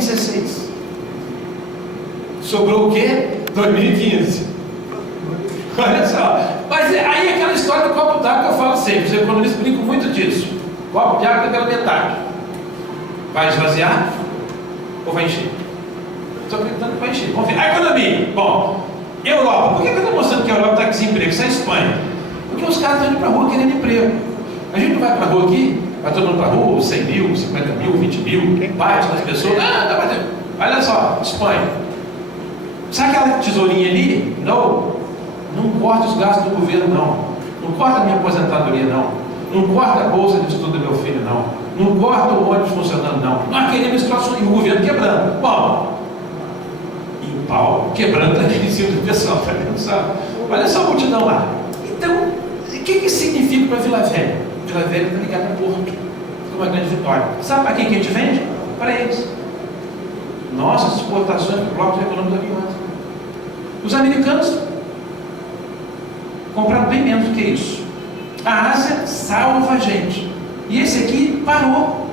2016. Sobrou o quê? 2015. Olha só. Mas aí aquela história do copo d'água que eu falo sempre, os economistas brincam muito disso. Copo de água pela metade. Vai esvaziar ou vai encher? Estou acreditando que vai encher. Vamos ver. A economia. Bom, Europa. Por que eu estou mostrando que a Europa está com desemprego? Isso é a Espanha. Porque os caras estão indo para a rua querendo emprego. A gente não vai para a rua aqui, vai todo mundo para a rua, 100 mil, 50 mil, 20 mil, parte das pessoas. Olha só, Espanha. Sabe aquela tesourinha ali? Não corta os gastos do governo, não. Não corta a minha aposentadoria, não. Não corta a bolsa de estudo do meu filho, não. Não corta o ônibus funcionando, não. Nós queremos situação e o governo quebrando. Bom, e o pau quebrando também em cima do pessoal, tá vendo só? Olha só a multidão lá. Então, o que significa para Vila Velha? Vila Velha está ligada a Porto, com uma grande vitória. Sabe para quem que a gente vende? Para eles. Nossas exportações para o bloco econômico da Bianca. Os americanos compraram bem menos do que isso. A Ásia salva a gente. E esse aqui parou.